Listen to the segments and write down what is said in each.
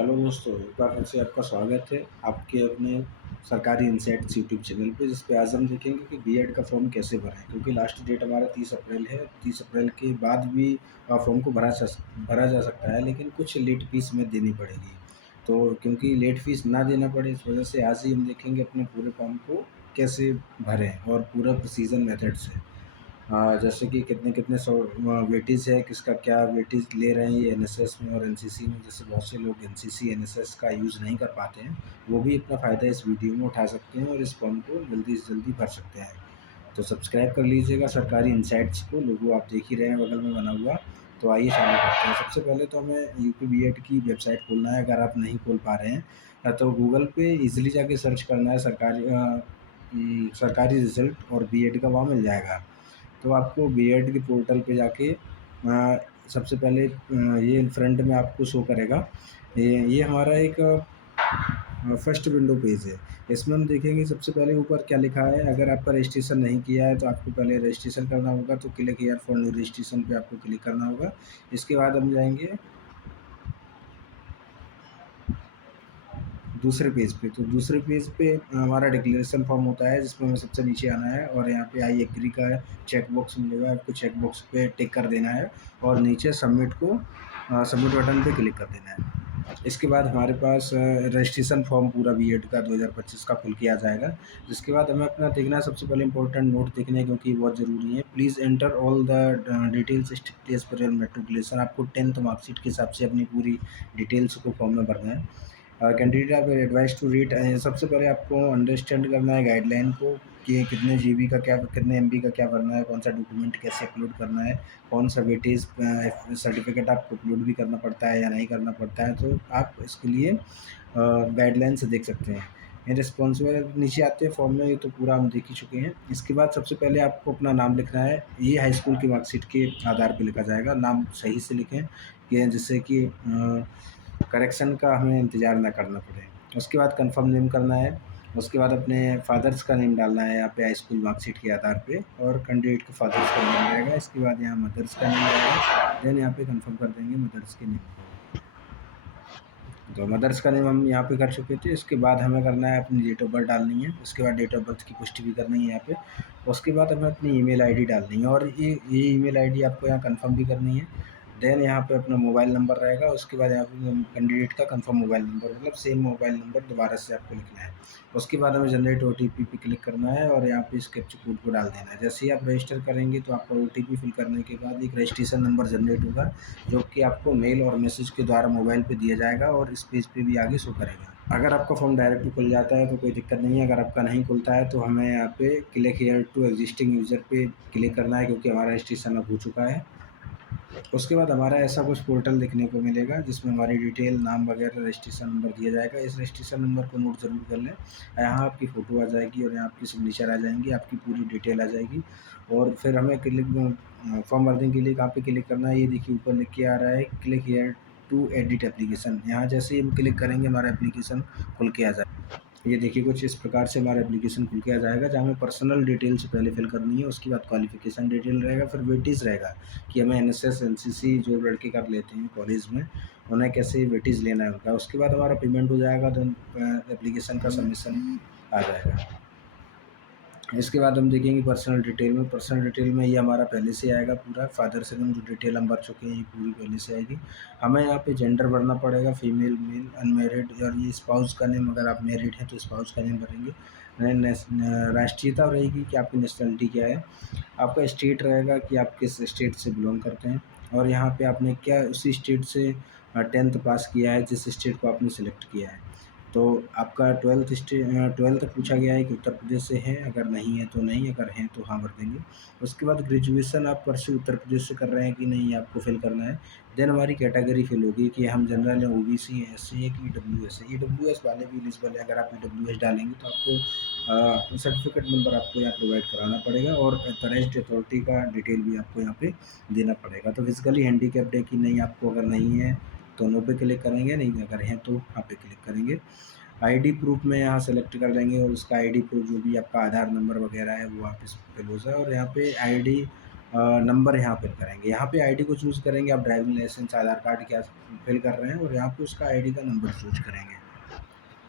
Hello दोस्तों, एक बार फिर से आपका स्वागत है आपके अपने सरकारी इनसाइट्स यूट्यूब चैनल पे, जिस पे आज हम देखेंगे कि बीएड का फॉर्म कैसे भरें। क्योंकि लास्ट डेट हमारा 30 अप्रैल है। 30 अप्रैल के बाद भी फॉर्म को भरा जा सकता है, लेकिन कुछ लेट फीस में देनी पड़ेगी। तो क्योंकि लेट फीस ना देना पड़े, इस वजह से आज ही हम देखेंगे अपने पूरे फॉर्म को कैसे भरें और पूरा प्रोसीजर मेथड से। जैसे कि कितने-कितने सौ वेटेज है, किसका क्या वेटेज ले रहे हैं ये एनएसएस में और एनसीसी में। जैसे बहुत से लोग एनसीसी, एनएसएस का यूज़ नहीं कर पाते हैं, वो भी अपना फ़ायदा इस वीडियो में उठा सकते हैं और इस फॉर्म को जल्दी से जल्दी भर सकते हैं। तो सब्सक्राइब कर लीजिएगा सरकारी इनसाइट्स को, लोगो आप देख ही रहे हैं बगल में बना हुआ। तो आइए चालू करते हैं। सबसे पहले तो हमें यूपी बीएड की वेबसाइट खोलना है। अगर आप नहीं खोल पा रहे हैं तो गूगल पे ईज़िली जाके सर्च करना है सरकारी रिज़ल्ट और बीएड का, वहाँ मिल जाएगा। तो आपको बीएड के पोर्टल पे जाके सबसे पहले ये फ्रंट में आपको शो करेगा। ये हमारा एक फर्स्ट विंडो पेज है। इसमें हम देखेंगे सबसे पहले ऊपर क्या लिखा है। अगर आपका रजिस्ट्रेशन नहीं किया है तो आपको पहले रजिस्ट्रेशन करना होगा, तो click here for new registration पे आपको क्लिक करना होगा। इसके बाद हम जाएँगे दूसरे पेज पे। तो दूसरे पेज पे हमारा डिक्लेरेशन फॉर्म होता है, जिसमें हमें सबसे नीचे आना है और यहाँ पे आई एग्री का चेक बॉक्स मिलेगा। आपको चेक बॉक्स पे टिक कर देना है और नीचे सबमिट बटन पे क्लिक कर देना है। इसके बाद हमारे पास रजिस्ट्रेशन फॉर्म पूरा बीएड का 2025 का खुल के आ जाएगा। जिसके बाद हमें अपना देखना है, सबसे पहले इंपॉर्टेंट नोट देखने हैं क्योंकि बहुत ज़रूरी है। Please enter all the details strictly as per your matriculation. आपको 10th मार्कशीट के हिसाब से अपनी पूरी डिटेल्स को फॉर्म में भरना है। कैंडिडेट आप एडवाइस टू रीड। सबसे पहले आपको अंडरस्टैंड करना है गाइडलाइन को, कि कितने जीबी का क्या, कितने एमबी का क्या भरना है, कौन सा डॉक्यूमेंट कैसे अपलोड करना है, कौन सा वेटेज सर्टिफिकेट आपको अपलोड भी करना पड़ता है या नहीं करना पड़ता है। तो आप इसके लिए गाइडलाइन से देख सकते हैं। ये रिस्पॉन्सिबल नीचे आते हैं फॉर्म में, ये तो पूरा हम देख ही चुके हैं। इसके बाद सबसे पहले आपको अपना नाम लिखना है। ये हाई स्कूल की मार्कशीट के आधार पे लिखा जाएगा। नाम सही से लिखें, कि जिससे कि करेक्शन का हमें इंतज़ार ना करना पड़े। उसके बाद कन्फर्म नेम करना है। उसके बाद अपने फादर्स का नेम डालना है यहाँ पे हाई स्कूल मार्कशीट के आधार पे, और कैंडिडेट के फादर्स का नेम रहेगा। इसके बाद यहाँ मदर्स का नेम रहेगा। देन यहाँ पे कन्फर्म कर देंगे मदर्स के नेम को। तो मदर्स का नेम हम यहाँ पे कर चुके थे। इसके बाद हमें करना है, अपनी डेट ऑफ बर्थ डालनी है। उसके बाद डेट ऑफ बर्थ की पुष्टि भी करनी है यहाँ पे। उसके बाद हमें अपनी ईमेल आईडी डालनी है, और ये ईमेल आईडी आपको यहाँ कंफर्म भी करनी है। देन यहाँ पे अपना मोबाइल नंबर रहेगा। उसके बाद यहाँ पे कैंडिडेट का कंफर्म मोबाइल नंबर, मतलब सेम मोबाइल नंबर दोबारा से आपको लिखना है। उसके बाद हमें जनरेट ओटीपी पे क्लिक करना है और यहाँ पे इस कैप्चा कोड को डाल देना है। जैसे ही आप रजिस्टर करेंगे तो आपका ओटीपी फिल करने के बाद एक रजिस्ट्रेशन नंबर जनरेट होगा, जो कि आपको मेल और मैसेज के द्वारा मोबाइल पे दिया जाएगा और इस पेज पे भी आगे शो करेगा। अगर आपका फॉर्म डायरेक्टली खुल जाता है तो कोई दिक्कत नहीं है। अगर आपका नहीं खुलता है तो हमें यहाँ पे click here to existing user पे क्लिक करना है, क्योंकि हमारा रजिस्ट्रेशन अब हो चुका है। उसके बाद हमारा ऐसा कुछ पोर्टल देखने को मिलेगा, जिसमें हमारी डिटेल, नाम वगैरह, रजिस्ट्रेशन नंबर दिया जाएगा। इस रजिस्ट्रेशन नंबर को नोट ज़रूर कर लें। यहाँ आपकी फ़ोटो आ जाएगी और यहाँ आपकी सिग्नेचर आ जाएँगी, आपकी पूरी डिटेल आ जाएगी। और फिर हमें फॉर्म भरने के लिए कहाँ पे क्लिक करना है, ये देखिए ऊपर लिख के आ रहा है, click here to edit application. यहाँ जैसे ही हम क्लिक करेंगे हमारा एप्लीकेशन खुल के आ जाएगा। ये देखिए कुछ इस प्रकार से हमारा एप्लीकेशन खुल के आ जाएगा, जहाँ हमें पर्सनल डिटेल्स पहले फिल करनी है। उसके बाद क्वालिफिकेशन डिटेल रहेगा, फिर वेटेज रहेगा कि हमें एनएसएस, एनसीसी जो लड़के कर लेते हैं कॉलेज में, उन्हें कैसे वेटेज लेना है उनका। उसके बाद हमारा पेमेंट हो जाएगा, देन एप्लीकेशन का सबमिशन आ जाएगा। इसके बाद हम देखेंगे पर्सनल डिटेल में। पर्सनल डिटेल में ये हमारा पहले से आएगा पूरा, फादर से जो डिटेल हम भर चुके हैं ये पूरी पहले से आएगी। हमें यहाँ पे जेंडर भरना पड़ेगा, फीमेल, मेल, अनमैरिड, और ये स्पाउस का नेम, अगर आप मैरिड हैं तो स्पाउस का नेम भरेंगे। राष्ट्रीयता रहेगी कि आपकी नेशनलिटी क्या है। आपका स्टेट रहेगा कि आप किस स्टेट से बिलोंग करते हैं, और यहाँ पे आपने क्या उसी स्टेट से 10th पास किया है, जिस स्टेट को आपने सेलेक्ट किया है। तो आपका 12th पूछा गया है कि उत्तर प्रदेश से हैं, अगर नहीं है तो नहीं, अगर हैं तो हाँ भर देंगे। उसके बाद ग्रेजुएशन आप परस्यू उत्तर प्रदेश से कर रहे हैं कि नहीं, आपको फिल करना है। देन हमारी कैटेगरी फिल होगी कि हम जनरल हैं, ओबीसी हैं, एससी है कि ईडब्ल्यूएस है। ईडब्ल्यूएस वाले भी एलिजिबल है। अगर आप ईडब्ल्यूएस डालेंगे तो आपको सर्टिफिकेट नंबर आपको यहाँ प्रोवाइड कराना पड़ेगा, और ऑथराइज्ड अथॉरिटी का डिटेल भी आपको यहाँ पे देना पड़ेगा। तो फिजिकली हैंडीकैप्ड है कि नहीं, आपको अगर नहीं है तो नो पे क्लिक करेंगे, नहीं अगर हैं तो हाँ पे क्लिक करेंगे। आईडी प्रूफ में यहाँ सेलेक्ट कर देंगे, और उसका आईडी प्रूफ जो भी आपका आधार नंबर वगैरह है वो आप इस पे लो जाए। और यहाँ पे आईडी नंबर यहाँ फिल करेंगे। यहाँ पे आईडी को चूज़ करेंगे, आप ड्राइविंग लाइसेंस, आधार कार्ड क्या फिल कर रहे हैं और यहाँ पे उसका आईडी का नंबर चूज़ करेंगे।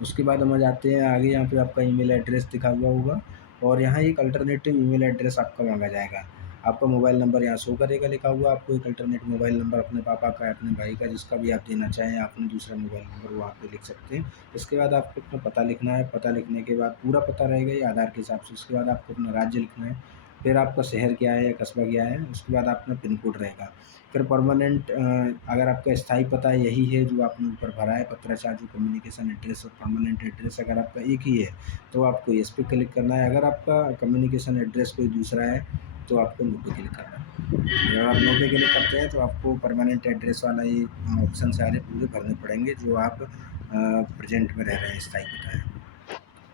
उसके बाद हम आ जाते हैं आगे, यहाँ पे आपका ईमेल एड्रेस दिखा हुआ होगा और यहाँ एक अल्टरनेटिव ईमेल एड्रेस आपका मांगा जाएगा। आपका मोबाइल नंबर यहाँ शो करेगा लिखा हुआ, आपको एक अल्टरनेट मोबाइल नंबर अपने पापा का, अपने भाई का, जिसका भी आप देना चाहें, आपने दूसरा मोबाइल नंबर वहाँ पे लिख सकते हैं। इसके बाद आपको अपना पता लिखना है, पता लिखने के बाद पूरा पता रहेगा ये आधार के हिसाब से। उसके बाद आपको अपना राज्य लिखना है, फिर आपका शहर क्या है या कस्बा क्या है, उसके बाद अपना पिन कोड रहेगा। फिर परमानेंट अगर आपका स्थायी पता यही है जो आपने ऊपर भरा है, पत्राचार जो कम्युनिकेशन एड्रेस और परमानेंट एड्रेस अगर आपका एक ही है तो आपको येस पे क्लिक करना है। अगर आपका कम्युनिकेशन एड्रेस कोई दूसरा है तो आपको नो पे क्लिक करना है। अगर आप नो पे क्लिक करते हैं तो आपको परमानेंट एड्रेस वाला ये ऑप्शन सारे पूरे भरने पड़ेंगे जो आप प्रेजेंट में रह रहे हैं, स्थायी पता है।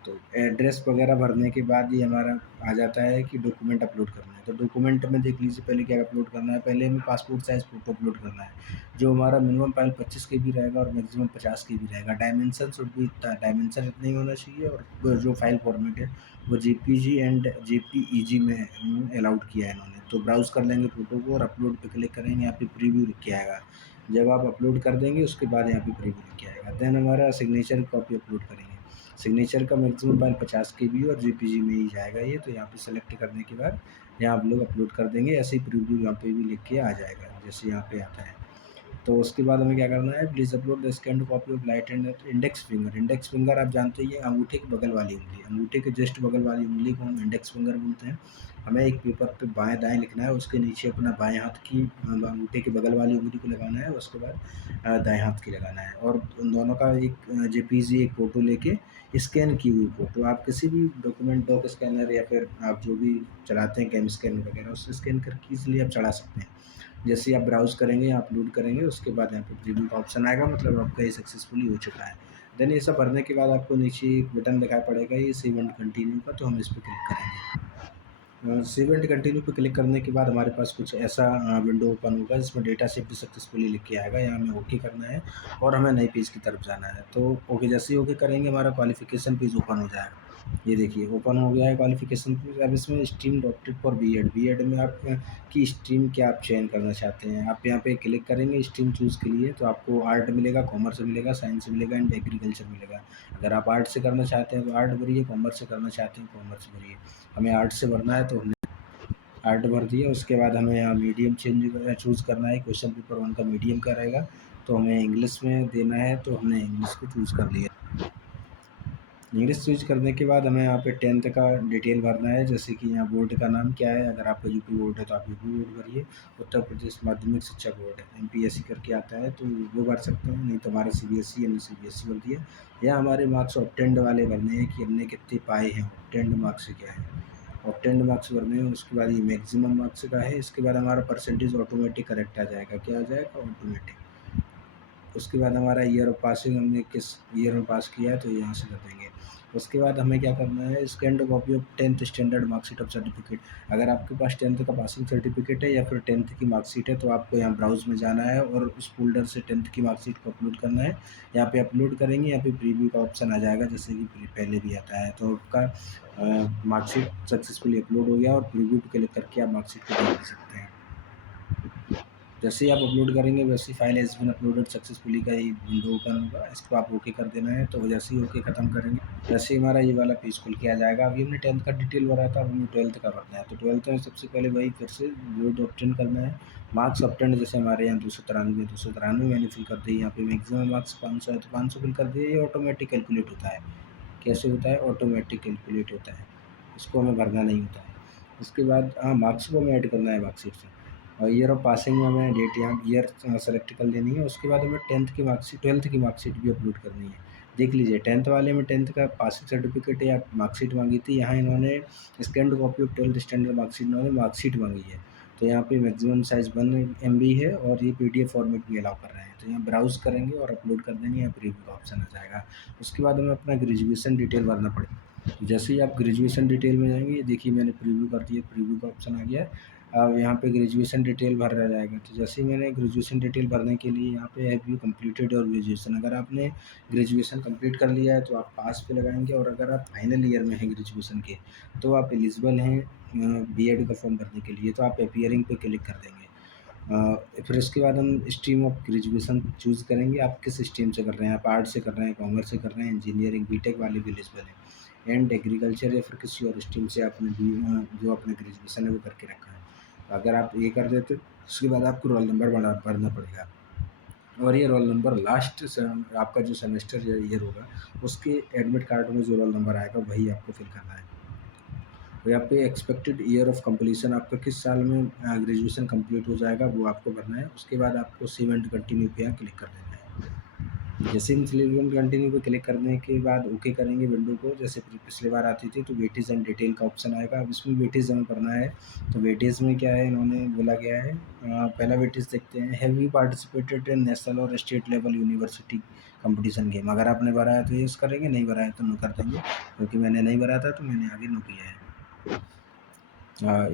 तो एड्रेस वगैरह भरने के बाद ये हमारा आ जाता है कि डॉक्यूमेंट अपलोड करना है। तो डॉक्यूमेंट में देख लीजिए पहले क्या अपलोड करना है। पहले हमें पासपोर्ट साइज़ फ़ोटो अपलोड करना है, जो हमारा मिनिमम फाइल 25 केबी रहेगा और मैक्सिमम 50 केबी रहेगा। डायमेंशन शुड बी इतना, डायमेंशन इतना ही होना चाहिए और जो फाइल फॉर्मेट है वो जेपीजी एंड जेपीईजी में अलाउड किया है इन्होंने। तो ब्राउज़ कर लेंगे फ़ोटो को और अपलोड पे क्लिक करेंगे, यहाँ पे प्रीव्यू लिख के आएगा। जब आप अपलोड कर देंगे उसके बाद यहाँ पे प्रीव्यू लिख के आएगा। देन हमारा सिग्नेचर कॉपी अपलोड करेंगे। सिग्नेचर का मैक्सिमम फाइल 50 केबी और जेपीजी में ही जाएगा ये। तो यहाँ पे सेलेक्ट करने के बाद यहाँ आप लोग अपलोड कर देंगे, ऐसे ही प्रीव्यू यहाँ पे भी लिख के आ जाएगा जैसे यहाँ पे आता है। तो उसके बाद हमें क्या करना है, please upload the scanned copy of light and index finger. Index finger आप जानते ही हैं, अंगूठे के बगल वाली उंगली, अंगूठे के जस्ट बगल वाली उंगली को हम इंडेक्स फिंगर बोलते हैं। हमें एक पेपर पे बाएं दाएं लिखना है, उसके नीचे अपना बाएं हाथ की अंगूठे के बगल वाली उंगली को लगाना है, उसके बाद दाएं हाथ की लगाना है और उन दोनों का एक जेपीजी एक फ़ोटो लेके स्कैन की हुई फ़ोटो आप किसी भी डॉक्यूमेंट डॉक स्कैनर या फिर आप जो भी चलाते हैं कैम स्कैनर वगैरह, उससे स्कैन करके ईज़िली आप चढ़ा सकते हैं। जैसे ही आप ब्राउज़ करेंगे, अपलोड करेंगे, उसके बाद यहाँ पे प्रीव्यू का ऑप्शन आएगा, मतलब आपका ये सक्सेसफुली हो चुका है। देन ये सब भरने के बाद आपको नीचे एक बटन दिखाई पड़ेगा ये सेव एंड कंटिन्यू का, तो हम इस पे क्लिक करेंगे। सेव एंड कंटिन्यू पे क्लिक करने के बाद हमारे पास कुछ ऐसा विंडो ओपन होगा जिसमें डेटा शिफ्ट सक्सेसफुली लिख के आएगा। यहाँ हमें ओके करना है और हमें नए पेज की तरफ जाना है। तो ओके जैसे ही ओके करेंगे हमारा क्वालिफिकेशन पेज ओपन हो जाएगा। ये देखिए ओपन हो गया है क्वालिफिकेशन पेज। अब इसमें स्ट्रीम डॉक्टेड फॉर बीएड, बीएड में आप की स्ट्रीम क्या आप चयन करना चाहते हैं, आप यहाँ पे क्लिक करेंगे स्ट्रीम चूज़ के लिए। तो आपको आर्ट मिलेगा, कॉमर्स मिलेगा, साइंस मिलेगा एंड एग्रीकल्चर मिलेगा। अगर आप आर्ट से करना चाहते हैं तो आर्ट भरिए, कॉमर्स से करना चाहते हैं कॉमर्स भरिए। हमें आर्ट से भरना है तो हमने आर्ट भर दिया। उसके बाद हमें यहाँ मीडियम चूज़ करना है, क्वेश्चन पेपर 1 का मीडियम क्या रहेगा, तो हमें इंग्लिश में देना है तो हमने इंग्लिश को चूज़ कर लिया। इंग्लिश चूज़ करने के बाद हमें यहाँ पे 10th का डिटेल भरना है, जैसे कि यहाँ बोर्ड का नाम क्या है। अगर आपका यूपी बोर्ड है तो आप यूपी बोर्ड भरिए, उत्तर प्रदेश माध्यमिक शिक्षा बोर्ड है एमपीएससी करके आता है तो वो भर सकते हैं, नहीं तो हमारा सीबीएसई हमने सीबीएसई भर दिया। या हमारे मार्क्स ऑब्टेंड वाले भरने हैं कि हमने कितने पाए हैं, ऑब्टेंड मार्क्स क्या है, ऑब्टेंड मार्क्स भरने हैं। उसके बाद ये मैक्सिमम मार्क्स का है। इसके बाद हमारा परसेंटेज ऑटोमेटिक करेक्ट आ जाएगा, क्या आ जाएगा, ऑटोमेटिक। उसके बाद हमारा ईयर ऑफ पासिंग, हमने किस ईयर में पास किया है तो यहाँ से कर देंगे। उसके बाद हमें क्या करना है, scan copy of 10th standard marksheet of certificate. अगर आपके पास 10th का पासिंग सर्टिफिकेट है या फिर 10th की मार्कशीट है तो आपको यहाँ ब्राउज़ में जाना है और उस फ़ोल्डर से 10th की मार्कशीट को अपलोड करना है। यहाँ पे अपलोड करेंगे, यहाँ पे प्रीव्यू का ऑप्शन आ जाएगा जैसे कि पहले भी आता है। तो आपका मार्कशीट सक्सेसफुली अपलोड हो गया और प्रीव्यू पे क्लिक करके आप मार्कशीट को देख सकते हैं। जैसे ही आप अपलोड करेंगे वैसे ही file has been uploaded successfully का ये विंडो ओपन होगा। इसको आप ओके कर देना है। तो जैसे ही ओके ख़त्म करेंगे वैसे ही हमारा ये वाला पेज खुल के आ जाएगा। अभी हमने 10th का डिटेल भरा था, अब हमें 12th का भरना है। तो 12th में सबसे पहले वही फिर से बोर्ड ऑब्टेन करना है। मार्क्स ऑब्टेंड जैसे हमारे यहाँ 293 मैंने फिल कर दिए। यहाँ पे मैक्सिमम मार्क्स 500 है तो 500 फिल कर दिए। ये ऑटोमेटिक कैलकुलेट होता है। कैसे होता है, ऑटोमेटिक कैलकुलेट होता है, इसको हमें भरना नहीं होता है। उसके बाद मार्क्स को हमें ऐड करना है मार्कशीट से। और ईयर ऑफ पासिंग में हमें डेट यहाँ ईयर सेलेक्ट कर लेनी है। उसके बाद हमें 10th की मार्कशीट 12th की मार्कशीट भी अपलोड करनी है। देख लीजिए 10th वाले में 10th का पासिंग सर्टिफिकेट या मार्कशीट मांगी थी, यहाँ इन्होंने scanned copy of 12th standard marksheet इन्होंने मार्कशीट मांगी है। तो यहाँ पे मैक्सिमम साइज़ 1 MB है और ये PDF फॉर्मेट भी अलाउ कर रहे हैं। तो यहाँ ब्राउज़ करेंगे और अपलोड कर देंगे, यहाँ प्रीव्यू का ऑप्शन आ जाएगा। उसके बाद हमें अपना ग्रेजुएशन डिटेल भरना पड़ेगा। जैसे ही आप ग्रेजुएशन डिटेल में जाएंगे, ये देखिए मैंने प्रीव्यू कर दिया, प्रीव्यू का ऑप्शन आ गया है। अब यहाँ पे ग्रेजुएशन डिटेल भरा जाएगा। तो जैसे ही मैंने ग्रेजुएशन डिटेल भरने के लिए यहाँ पे have you completed your graduation, अगर आपने ग्रेजुएशन कंप्लीट कर लिया है तो आप पास पे लगाएंगे, और अगर आप फाइनल ईयर में हैं ग्रेजुएशन के तो आप एलिजिबल हैं बीएड का फॉर्म भरने के लिए, तो आप अपीयरिंग पे क्लिक कर देंगे। फिर उसके बाद हम स्ट्रीम ऑफ ग्रेजुएशन चूज़ करेंगे, आप किस स्ट्रीम से कर रहे हैं, आप आर्ट्स से कर रहे हैं, कॉमर्स से कर रहे हैं, इंजीनियरिंग बीटेक वाले भी एलिजिबल हैं, एंड एग्रीकल्चर या फिर किसी और स्ट्रीम से आपने भी जो अपना ग्रेजुएशन है वो करके रखा है। तो अगर आप ये कर देते उसके बाद आपको रोल नंबर भरना पड़ेगा, और ये रोल नंबर लास्ट आपका जो सेमेस्टर या ईयर होगा उसके एडमिट कार्ड में जो रोल नंबर आएगा वही आपको फिल करना है। तो यहाँ पे एक्सपेक्टेड ईयर ऑफ कंप्लीशन, आपका किस साल में ग्रेजुएशन कंप्लीट हो जाएगा वो आपको भरना है। उसके बाद आपको सेव एंड कंटिन्यू पे यहाँ क्लिक कर देना है। जैसे ही सेव एंड कंटिन्यू पे क्लिक करने के बाद ओके करेंगे विंडो को, जैसे पिछली बार आती थी तो वेटेज एंड डिटेल का ऑप्शन आएगा। अब इसमें वेटेज हमें करना है, तो वेटेज में क्या है इन्होंने बोला गया है, पहला वेटेज देखते हैं, have you participated in national और state level university competition game. अगर आपने भरा है तो यस करेंगे, नहीं भरा है तो नो कर देंगे, क्योंकि मैंने नहीं भरा था तो मैंने आगे नो किया है।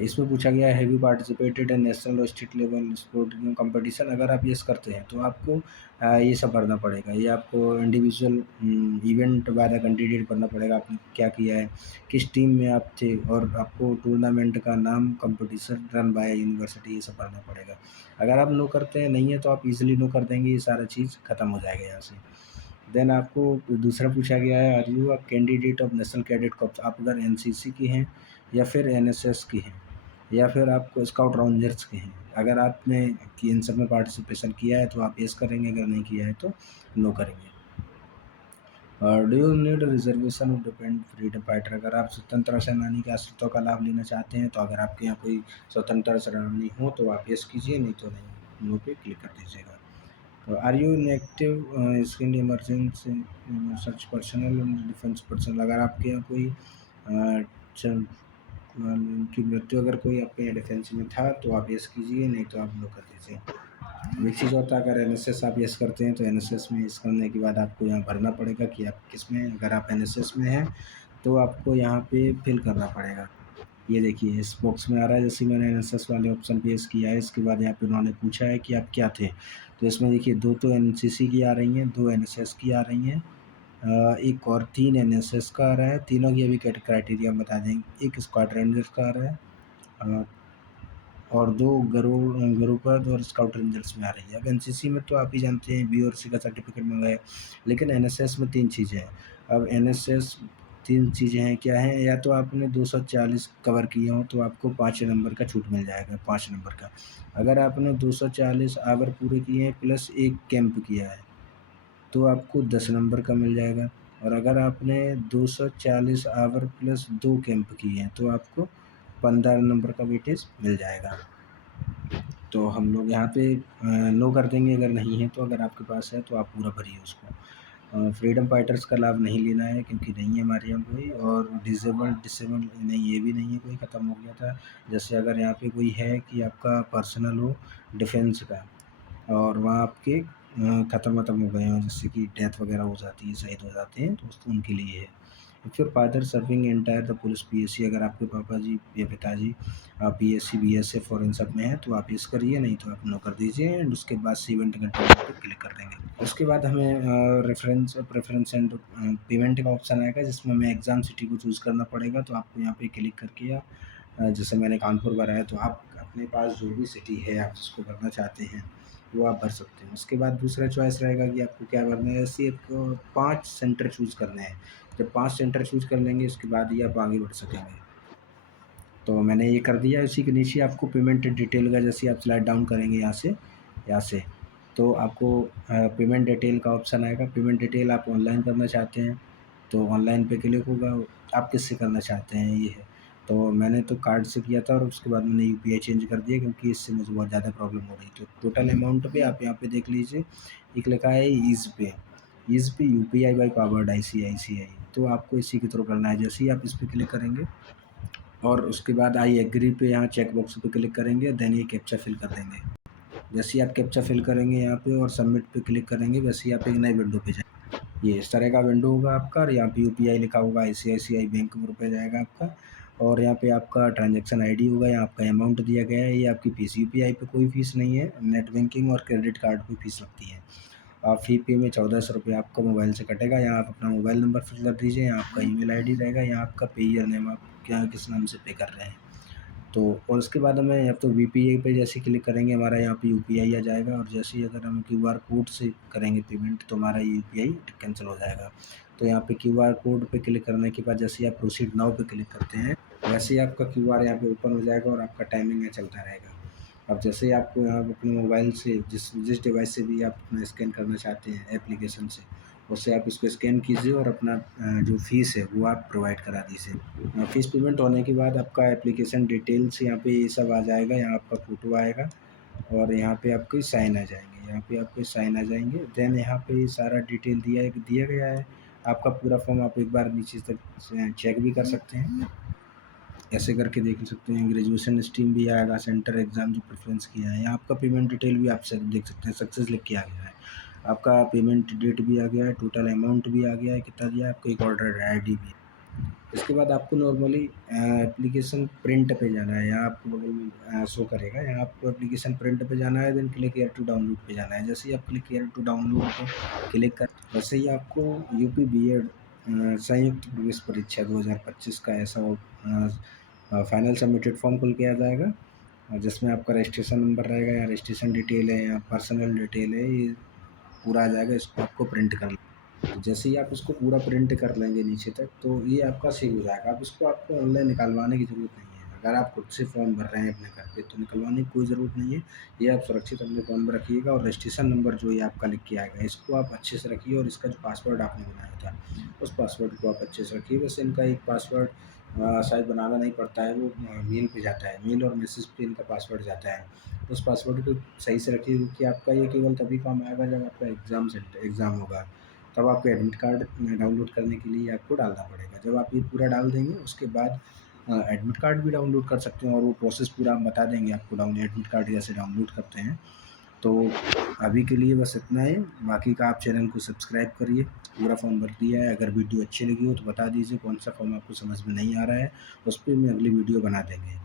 इसमें पूछा गया है have you participated in national और स्टेट लेवल स्पोर्ट कंपटीशन, अगर आप यस करते हैं तो आपको ये सब भरना पड़ेगा। ये आपको individual event by the candidate भरना पड़ेगा, आपने क्या किया है, किस टीम में आप थे, और आपको टूर्नामेंट का नाम, कंपटीशन रन बाय यूनिवर्सिटी, ये सब भरना पड़ेगा। अगर आप नो करते हैं, नहीं है तो आप इजीली नो कर देंगे, ये सारा चीज़ ख़त्म हो जाएगा यहाँ से। देन आपको दूसरा पूछा गया है are you a candidate of national cadet corps, आप अगर एनसीसी की हैं या फिर एनएसएस की हैं या फिर आपको स्काउट रेंजर्स के हैं। अगर आपने कि इन सब में पार्टिसिपेशन किया है तो आप यस करेंगे, अगर नहीं किया है तो नो करेंगे। Do you need reservation of depend freedom fighter, अगर आप स्वतंत्रता सेनानी के आश्रितों का लाभ लेना चाहते हैं, तो अगर आपके यहाँ कोई स्वतंत्रता सेनानी हो तो आप यस कीजिए, नहीं तो नहीं, नो पे क्लिक कर दीजिएगा। तो are you in active skin emergency search personnel defence personnel, अगर आपके यहाँ कोई उनकी मृत्यु अगर कोई आपके यहाँ डिफेंस में था तो आप यस कीजिए, नहीं तो आप नो कर दीजिए। अब एक चीज़ होता है, अगर एनएसएस आप यस करते हैं तो एनएसएस में यस करने के बाद आपको यहाँ भरना पड़ेगा कि आप किस में, अगर आप एनएसएस में हैं तो आपको यहाँ पे फिल करना पड़ेगा। ये देखिए इस बॉक्स में आ रहा है, जैसे मैंने एनएसएस वाले ऑप्शन पे यस किया है, इसके बाद यहाँ पे उन्होंने पूछा है कि आप क्या थे, तो इसमें देखिए 2 तो एनसीसी की आ रही हैं, 2 एनएसएस की आ रही हैं, एक और 3 एनएसएस का आ रहा है, तीनों की अभी क्राइटेरिया हम बता देंगे, एक स्क्वाड रेंजर्स का आ रहा है, और 2 गरुड़ और स्काउट रेंजर्स में आ रही है। अब एनसीसी में तो आप ही जानते हैं बी और सी का सर्टिफिकेट मिल रहा है, लेकिन एनएसएस में 3 चीज़ें हैं। अब एनएसएस 3 चीज़ें हैं, क्या हैं, या तो आपने 240 कवर किए हों तो आपको 5 नंबर का छूट मिल जाएगा, 5 नंबर का। अगर आपने 240 आवर पूरे किए हैं प्लस 1 कैंप किया है तो आपको 10 नंबर का मिल जाएगा, और अगर आपने 240 आवर प्लस 2 कैंप किए हैं तो आपको 15 नंबर का वेटेज मिल जाएगा। तो हम लोग यहाँ पे नो कर देंगे अगर नहीं है तो, अगर आपके पास है तो आप पूरा भरिए उसको। फ्रीडम फाइटर्स का लाभ नहीं लेना है क्योंकि नहीं है हमारे यहाँ कोई, और डिसेबल नहीं, ये भी नहीं है कोई, ख़त्म हो गया था। जैसे अगर यहाँ पे कोई है कि आपका पर्सनल हो डिफेंस का और वहाँ आपके ख़त्म हो गए हों, जैसे कि डेथ वगैरह हो जाती है, शहीद हो जाते हैं, तो उनके लिए है। If your father serving entire the police PSC, अगर आपके पापा जी या पिताजी पीएससी बीएसएफ और इन सब में है तो आप यस करिए, नहीं तो आप नो कर दीजिए, एंड उसके बाद सेव एंड कंटिन्यू पे क्लिक कर देंगे। उसके बाद हमें प्रेफरेंस एंड पेमेंट का ऑप्शन आएगा, जिसमें हमें एग्ज़ाम सिटी को चूज़ करना पड़ेगा। तो आपको यहाँ पे क्लिक करके जैसे मैंने कानपुर भरा है तो आप अपने पास जो भी सिटी है आप जिसको भरना चाहते हैं वो आप भर सकते हैं। उसके बाद दूसरा चॉइस रहेगा कि आपको क्या भरना है, ऐसे आपको 5 सेंटर चूज़ करने हैं। जब 5 सेंटर चूज़ कर लेंगे उसके बाद ही आप आगे बढ़ सकेंगे। तो मैंने ये कर दिया। इसी के नीचे आपको पेमेंट डिटेल का, जैसे आप स्लाइड डाउन करेंगे यहाँ से तो आपको पेमेंट डिटेल का ऑप्शन आएगा। पेमेंट डिटेल आप ऑनलाइन करना चाहते हैं तो ऑनलाइन पे क्लिक होगा, आप किससे करना चाहते हैं ये है। तो मैंने तो कार्ड से किया था और उसके बाद मैंने यूपीआई चेंज कर दिया क्योंकि इससे मुझे बहुत ज़्यादा प्रॉब्लम हो रही थी। तो टोटल अमाउंट पे आप यहाँ पे देख लीजिए, एक लिखा है ईज़ पे यूपीआई बाई पावर्ड आईसीआईसीआई, तो आपको इसी के थ्रू करना है। जैसे ही आप इस पर क्लिक करेंगे और उसके बाद आई एग्री पे यहाँ चेक बॉक्स पे क्लिक करेंगे, देन ये कैप्चा फिल कर देंगे। जैसे ही आप कैप्चा फिल करेंगे यहाँ पे और सबमिट पे क्लिक करेंगे, वैसे ही आप एक नई विंडो पे जाएंगे। ये इस तरह का विंडो होगा आपका, और यहाँ पे यूपीआई लिखा होगा, आईसीआईसीआई बैंक में रुपये जाएगा आपका। और यहाँ पे आपका ट्रांजैक्शन आईडी होगा, यहाँ आपका अमाउंट दिया गया है, ये आपकी फ़ीस यूपीआई पे कोई फ़ीस नहीं है, नेट बैंकिंग और क्रेडिट कार्ड पे फ़ीस लगती है। आप फ़ी पे में 1400 रुपये आपका मोबाइल से कटेगा। यहाँ आप अपना मोबाइल नंबर फिल कर दीजिए, यहाँ आपका ईमेल आईडी रहेगा, यहाँ आपका पेयर नेम, आप क्या किस नाम से पे कर रहे हैं। तो और उसके बाद हमें या तो वीपीआई पे जैसे क्लिक करेंगे हमारा यहाँ पे यूपीआई आ जाएगा, और जैसे ही अगर हम क्यूआर कोड से करेंगे पेमेंट तो हमारा यूपीआई कैंसिल हो जाएगा। तो यहाँ पे क्यूआर कोड पे क्लिक करने के बाद जैसे ही आप प्रोसीड नाउ पे क्लिक करते हैं, वैसे ही आपका क्यूआर यहाँ पे ओपन हो जाएगा और आपका टाइमिंग यहाँ चलता रहेगा। अब जैसे ही आपको यहाँ अपने मोबाइल से जिस जिस डिवाइस से भी आप अपना स्कैन करना चाहते हैं एप्लीकेशन से, उससे आप इसको स्कैन कीजिए और अपना जो फ़ीस है वो आप प्रोवाइड करा दीजिए। फ़ीस पेमेंट होने के बाद आपका एप्लीकेशन डिटेल्स यहाँ पे ये सब आ जाएगा, यहाँ आपका फ़ोटो आएगा और यहाँ पे आपके साइन आ जाएंगे, यहाँ पे आपके साइन आ जाएंगे। देन यहाँ पे सारा डिटेल दिया गया है आपका पूरा फॉर्म, आप एक बार नीचे तक चेक भी कर सकते हैं, ऐसे करके देख सकते हैं। ग्रेजुएशन स्ट्रीम भी आएगा, सेंटर एग्ज़ाम जो प्रेफरेंस किया है, यहाँ आपका पेमेंट डिटेल भी आप देख सकते हैं, सक्सेस लिख के आ गया है। आपका पेमेंट डेट भी आ गया है, टोटल अमाउंट भी आ गया है कितना दिया है, आपको एक ऑर्डर आईडी भी है। इसके बाद आपको नॉर्मली एप्लीकेशन प्रिंट पे जाना है, यहाँ आपको बगल में शो करेगा, यहाँ आपको एप्लीकेशन प्रिंट पे जाना है, then click here to download पे जाना है। जैसे ही आप क्लिक हियर टू डाउनलोड पे क्लिक कर, वैसे ही आपको यूपी बीएड संयुक्त प्रवेश परीक्षा 2025 का ऐसा फाइनल सबमिटेड फॉर्म खुल के आ जाएगा, जिसमें आपका रजिस्ट्रेशन नंबर रहेगा, या रजिस्ट्रेशन डिटेल है या पर्सनल डिटेल है, ये पूरा आ जाएगा। इसको आपको प्रिंट कर, तो जैसे ही आप इसको पूरा प्रिंट कर लेंगे नीचे तक, तो ये आपका सेव हो जाएगा। अब इसको आपको ऑनलाइन निकलवाने की ज़रूरत नहीं है। अगर आप खुद से फॉर्म भर रहे हैं अपने घर पे तो निकलवाने की कोई ज़रूरत नहीं है। ये आप सुरक्षित अपने फ़ोन में रखिएगा, और रजिस्ट्रेशन नंबर जो ये आपका लिख के आएगा इसको आप अच्छे से रखिए, और इसका जो पासवर्ड आपने बनाया था उस पासवर्ड को आप अच्छे से रखिए। वैसे इनका एक पासवर्ड शायद बनाना नहीं पड़ता है, वो मेल पे जाता है, मेल और मैसेज पे इनका पासवर्ड जाता है। उस पासवर्ड को सही से रखिए, क्योंकि आपका ये केवल तभी काम आएगा जब आपका एग्ज़ाम होगा, तब आपको एडमिट कार्ड डाउनलोड करने के लिए आपको डालना पड़ेगा। जब आप ये पूरा डाल देंगे उसके बाद एडमिट कार्ड भी डाउनलोड कर सकते हैं, और वो प्रोसेस पूरा हम बता देंगे आपको एडमिट कार्ड कैसे डाउनलोड करते हैं। तो अभी के लिए बस इतना ही, बाकी का आप चैनल को सब्सक्राइब करिए। पूरा फॉर्म भर दिया है, अगर वीडियो अच्छी लगी हो तो बता दीजिए कौन सा फॉर्म आपको समझ में नहीं आ रहा है, उस पर मैं अगली वीडियो बना देंगे।